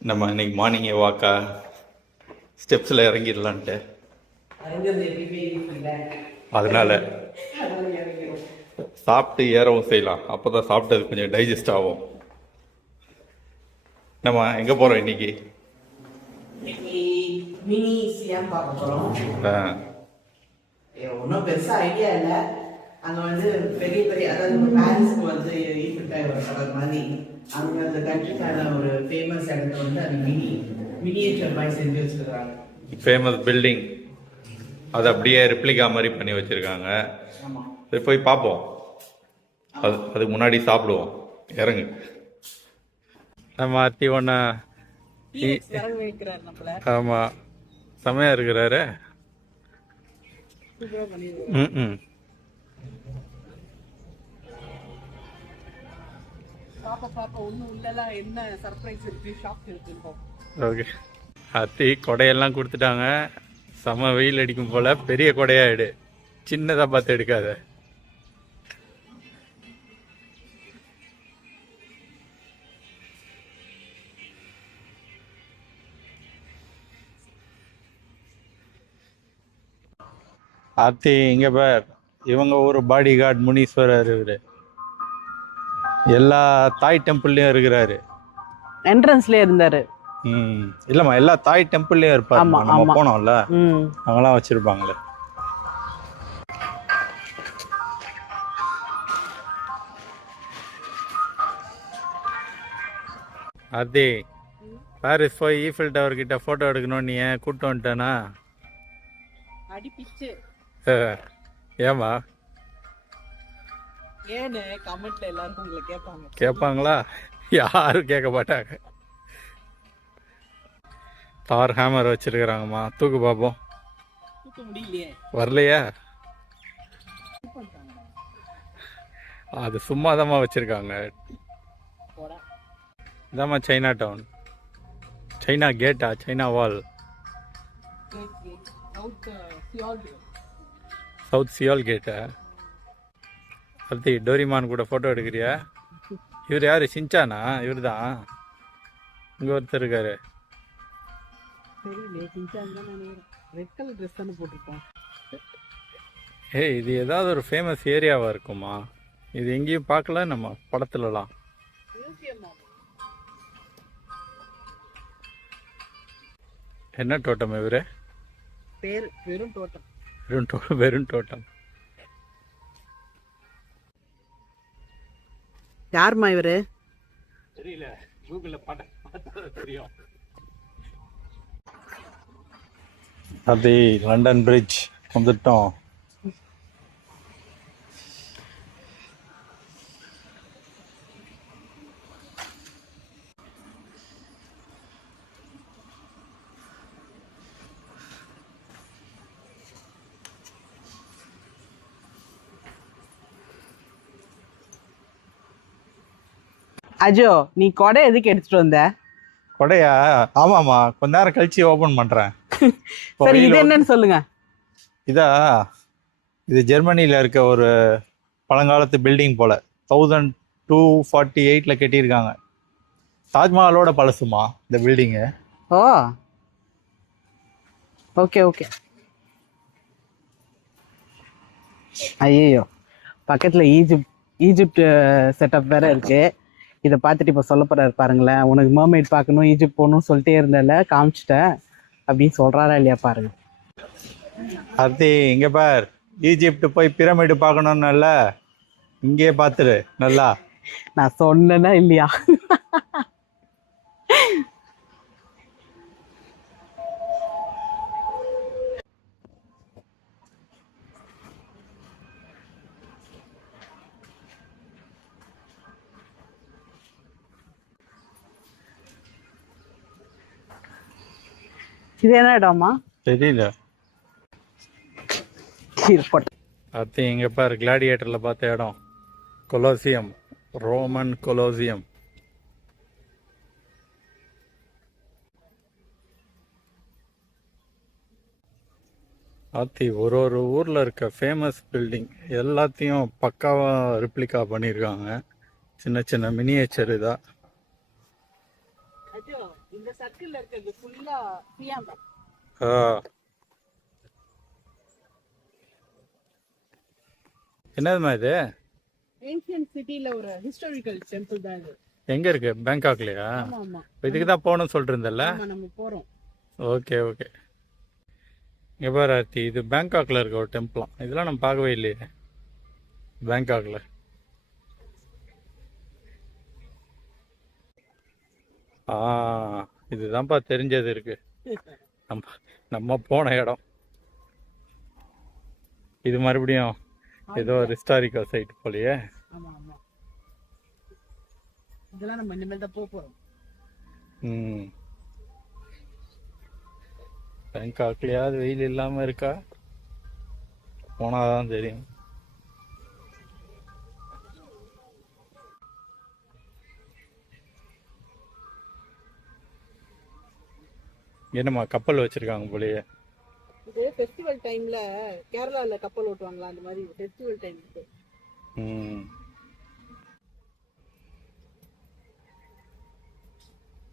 நம்ம இன்னைக்கு மார்னிங்கே வாக்கா ஸ்டெப்ஸில் இறங்கிடலான்ட்டு, அதனால சாப்பிட்டு ஏறவும் செய்யலாம். அப்போ தான் சாப்பிட்டது கொஞ்சம் டைஜஸ்ட் ஆகும். நம்ம எங்கே போகிறோம் இன்னைக்கு? மினி சிஎம் பார்க்க போகிறோம். ஆ, ஒன்றும் பெருசாக ஐடியா இல்லை. அங்கே வந்து பெரிய பெரிய, அதாவது பாரிஸ்க்கு வந்து ஈஃபில் டவர் கலர் மாதிரி அங்கே அந்த கண்ட்ரிக்கான ஒரு ஃபேமஸ் இடத்துல வந்து அந்த மினியேச்சர் மாதிரி செஞ்சு வச்சுருக்காங்க. ஃபேமஸ் பில்டிங் அது அப்படியே ரிப்ளிகா மாதிரி பண்ணி வச்சுருக்காங்க. ஆமாம், சரி போய் பார்ப்போம். அதுக்கு முன்னாடி சாப்பிடுவோம். இறங்கு. நம்ம அத்தி ஒன்றா. ஆமாம், செமையாக இருக்கிறாரு. ம் ஓகே. அத்தி கொடையெல்லாம் கொடுத்துட்டாங்க. செம வெயில் அடிக்கும் போல. பெரிய கொடையாயிடு, சின்னதாக பார்த்து எடுக்காத. ஆத்தி இங்க பார், இவங்க ஒரு பாடி கார்டு முனீஸ்வரர். இவரு எல்லா தாய் டெம்பிள்லயும் இருக்கிறாரு. என்ட்ரன்ஸ்ல இருந்தாரு. இல்லம்மா, எல்லா தாய் டெம்பிள்லயும் இருப்பாரு. நம்ம போனோம்ல, அவங்களாம் வச்சிருப்பாங்களே. அதே பாரிஸ் போய் ஈஃபில் டவர் கிட்ட போட்டோ எடுக்கணும். நீ ஏன் கூட்டு வந்துட்டேனா? அடிப்பிச்சு ஏமா ஏன்னு கமெண்ட்ல எல்லாரும் உங்களை கேட்பாங்களா? யாரும் கேட்க மாட்டாங்க. தார் ஹேமர் வச்சிருக்கிறாங்கம்மா. தூக்கு பார்ப்போம். தூக்க முடியலையே. வரலையா? அது சும்மாதாம்மா வச்சிருக்காங்க. இதாம்மா சைனா டவுன். சைனா கேட்டா? சைனா வால். சவுத் சியால் கேட்டா? அடுத்து டோரிமான் கூட ஃபோட்டோ எடுக்கிறியா? இவர் யாரு? சின்சானா? இவர் தான். இங்கே ஒருத்தர் இருக்காரு. ஏய், இது ஏதாவது ஒரு ஃபேமஸ் ஏரியாவாக இருக்குமா? இது எங்கேயும் பார்க்கல நம்ம படத்துலலாம். என்ன தோட்டம் இவரு? வெறும் தோட்டம். வெறும் தோட்டம். யாருமா இவரு? தெரியல, கூகுள்ல படம் பார்த்தா தெரியும். அது லண்டன் பிரிட்ஜ் வந்துட்டோம். அஜோ, நீ கொடை எதுக்கு எடுத்துட்டு வந்த? கொடையா? ஆமாம்மா, கொஞ்ச நேரம் கழிச்சு ஓபன் பண்றேன். சரி, இது என்னன்னு சொல்லுங்க. இதா, இது ஜெர்மனியில இருக்க ஒரு பழங்காலத்து பில்டிங் போல. 1248ல கட்டியிருக்காங்க. தாஜ்மஹாலோட பழசுமா இந்த பில்டிங்கு. ஓ, ஓகே ஓகே. ஐயோ, பக்கத்துல ஈஜிப்ட் செட்டப் வேற இருக்கு. இதை பார்த்துட்டு இப்போ சொல்ல போறாரு பாருங்களேன். உனக்கு மர்மெய்ட் பார்க்கணும், ஈஜிப்ட் போகணும்னு சொல்லிட்டே இருந்தல, காமிச்சிட்டேன் அப்படின்னு சொல்றாரா இல்லையா பாருங்க. அது இங்க பார், ஈஜிப்ட் போய் பிரமிடு பார்க்கணும்னு இங்கே பார்த்துரு நல்லா. நான் சொன்னேன்னா இல்லையா? இது என்ன இடமா தெரியல. அது இங்க பாரு, கிளாடியேட்டர்ல பார்த்த இடம். Colosseum, Roman Colosseum. ஆத்தி ஒரு ஊரில் இருக்க ஃபேமஸ் பில்டிங் எல்லாத்தையும் பக்காவாக ரிப்ளிகா பண்ணியிருக்காங்க. சின்ன சின்ன மினியேச்சர் இதாக. அது இந்த சர்க்கிள்ல இருக்கிறது ஃபுல்லா சியாம். ஆ என்னதுமா இது? ஏன்ஷியன்ட் சிட்டில ஒரு ஹிஸ்டாரிக்கல் டெம்பிள் தான் இது. எங்க இருக்கு? பேங்காக்லயா? ஆமா ஆமா இதுக்கு தான் போகணும்னு சொல்லிட்டு இருந்தல்ல? ஆமா, நம்ம போறோம். Okay okay. இங்க பாரு ஆர்த்தி, இது பேங்காக்ல இருக்க ஒரு டெம்பிளாம். இதெல்லாம் நம்ம பார்க்கவே இல்லையே பேங்காக்ல. ஆ இதுதான்ப்பா தெரிஞ்சது இருக்கு. நம்ம நம்ம போன இடம் இது. மறுபடியும் ஏதோ ஒரு ஹிஸ்டாரிக்கல் சைட் போலயே. ஆமா ஆமா, இதெல்லாம் நம்ம இனிமேல் தான் போறோம். ம் பேங்காக்லயாவது வெயில் இல்லாம இருக்கா? போனாதான் தெரியும். என்னம்மா கப்பல் வச்சிருக்காங்க போலயே. இது ஃபெஸ்டிவல் டைம்ல கேரளால கப்பல் ஓட்டுவாங்களா, அந்த மாதிரி ஃபெஸ்டிவல் டைம்க்கு. ம்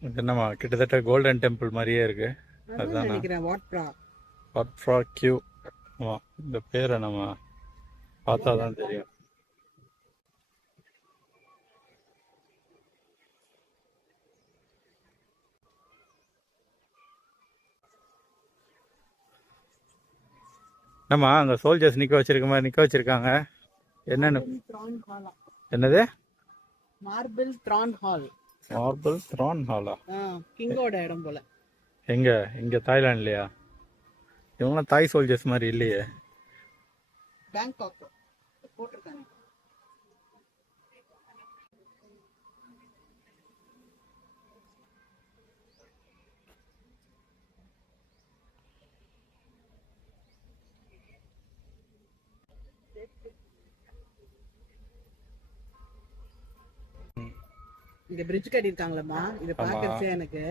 இது என்னம்மா கிட்டத்தட்ட கோல்டன் டெம்பிள் மாதிரியே இருக்கு. அதான் நினைக்கிறேன் வாட்ரா. What for Q. ஆமா, இந்த பேரை நம்ம பார்த்தா தான் தெரியும். என்னம்மா அங்கே சோல்ஜர்ஸ் நிற்க வச்சிருக்க மாதிரி நிற்க வச்சிருக்காங்க. என்னன்னு? த்ரான் ஹாலா? என்னது? Marble throne hall. Marble throne ஹாலா? கிங்கோட இடம் போல. எங்க? இங்க தாய்லாண்ட்லயா? இவங்களாம் தாய் சோல்ஜர்ஸ் மாதிரி இல்லையே. பேங்காக் போட்டிருக்காங்க. இங்க பிரிட்ஜ் கட்டிருக்காங்களம்மா. இத பாக்குறதே எனக்கு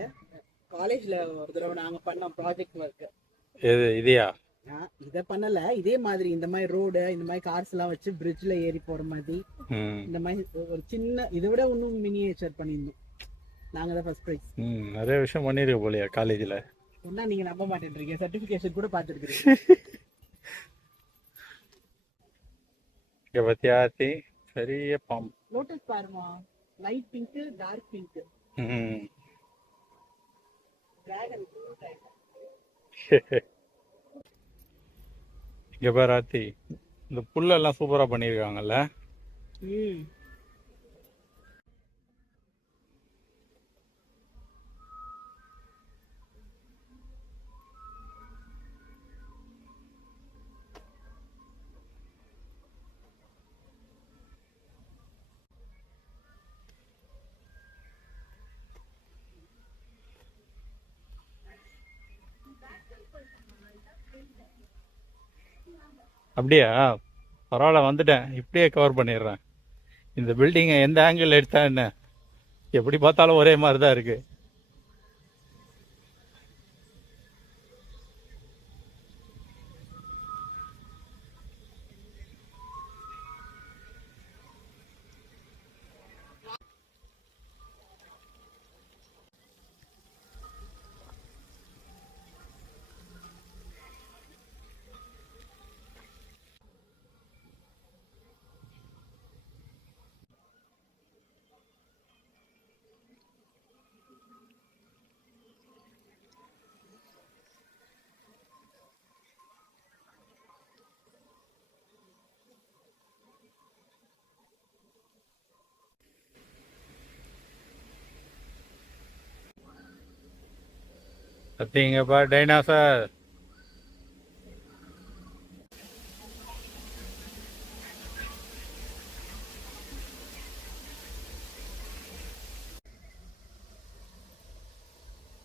காலேஜ்ல ஒரு தடவை நாங்க பண்ணோம் ப்ராஜெக்ட் ஒர்க். எது இதையா? இத பண்ணல, இதே மாதிரி இந்த மாதிரி ரோடு, இந்த மாதிரி கார்ஸ் எல்லாம் வச்சு பிரிட்ஜ்ல ஏறி போற மாதிரி இந்த மாதிரி ஒரு சின்ன இதை விட இன்னும் மினியேச்சர் பண்ணிருந்தோம். நாங்க தான் ஃபர்ஸ்ட் பிரைஸ். நிறைய விஷயம் பண்ணிருக்க போலியா காலேஜ்ல. சொன்னா நீங்க நம்ப மாட்டேன்றீங்க, சர்டிபிகேஷன் கூட பாத்துருக்கீங்க. இங்க பத்தியா ஆர்த்தி, பெரிய பாம்பு. லோட்டஸ் பாருமா, light pink dark pink. Dragon. இங்க பாரு ஆர்த்தி, இந்த புல்லெல்லாம் சூப்பரா பண்ணிருக்காங்கல்ல. அப்படியா? பரவாயில்ல, வந்துட்டேன். இப்படியே கவர் பண்ணிடுறேன். இந்த பில்டிங்கை எந்த ஆங்கிள் எடுத்தா என்ன, எப்படி பார்த்தாலும் ஒரே மாதிரி தான் இருக்கு. பார்த்தீங்கப்பா டைனாசர்.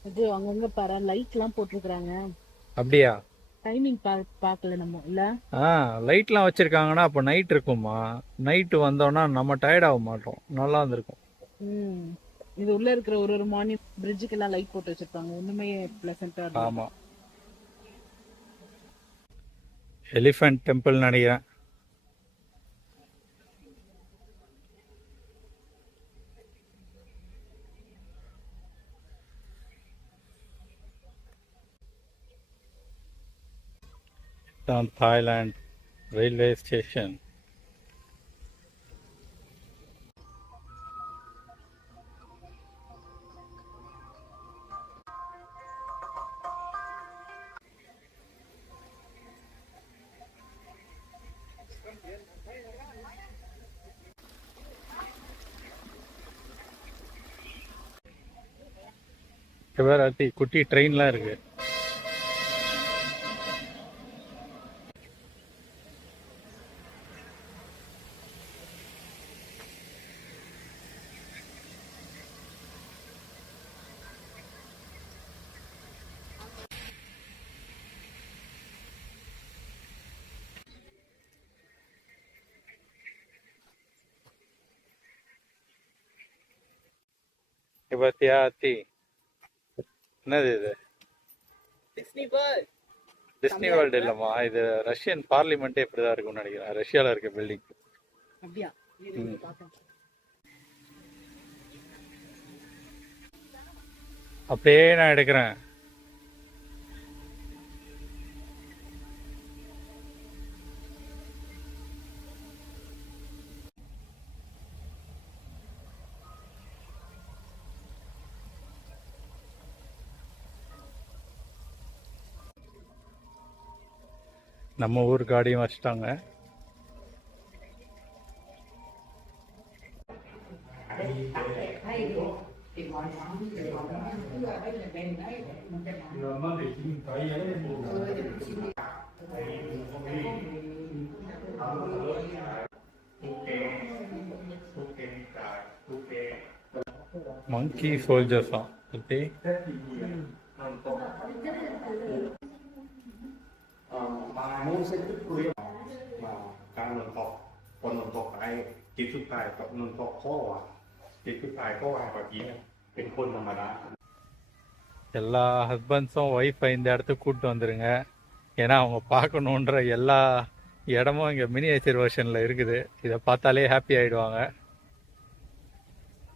இது அங்கங்க பாரு, லைட் எல்லாம் போட்டிருக்காங்க. அப்படியா? டைமிங் பார்க்கல நம்ம இல்ல. லைட்லாம் வச்சிருக்காங்கன்னா அப்போ நைட் இருக்குமா? நைட்டு வந்தோம்னா நம்ம டயர்ட் ஆக மாட்டோம். நல்லா இருந்திருக்கும். இது உள்ள இருக்கிற ஒரு ஒரு மார்னிங் பிரிட்ஜுக்கு எல்லாம் லைட் போட்டு வச்சிருப்பாங்க. ஒண்ணுமே பிளசண்டா. ஆமா, எலிஃபென்ட் டெம்பிள் நினைக்கிறேன். இதுதான் தாய்லாந்து ரயில்வே ஸ்டேஷன். வேற குட்டி ட்ரெயின்லாம் இருக்கு. பாத்தியா ஆத்தி, என்னது இது? டிஸ்னி வேர்ல்டு இல்லம்மா, இது ரஷ்யன் பார்லிமெண்ட்டே இப்படிதான் இருக்கும்னு நினைக்கிறேன். ரஷ்யால இருக்க பில்டிங். அப்படியே நான் எடுக்கிறேன். நம்ம ஊர் காடியும் வச்சுட்டாங்க. மங்கி சோல்ஜர்ஸா பத்தி muốn sẽ thức khuya màการนอนตกคนนอนตกไอ้กินสุดท้ายกับนอนตกข้ออ่ะกินสุดท้ายก็ว่าแบบนี้เป็นคนธรรมดา. எல்லா ஹஸ்பண்ட்ஸும் ஒய்ஃபை இந்த இடத்துக்கு கூப்பிட்டு வந்துடுங்க. ஏன்னா அவங்க பார்க்கணுன்ற எல்லா இடமும் இங்கே மினியேச்சர் வெர்ஷனில் இருக்குது. இதை பார்த்தாலே ஹாப்பி ஆகிடுவாங்க.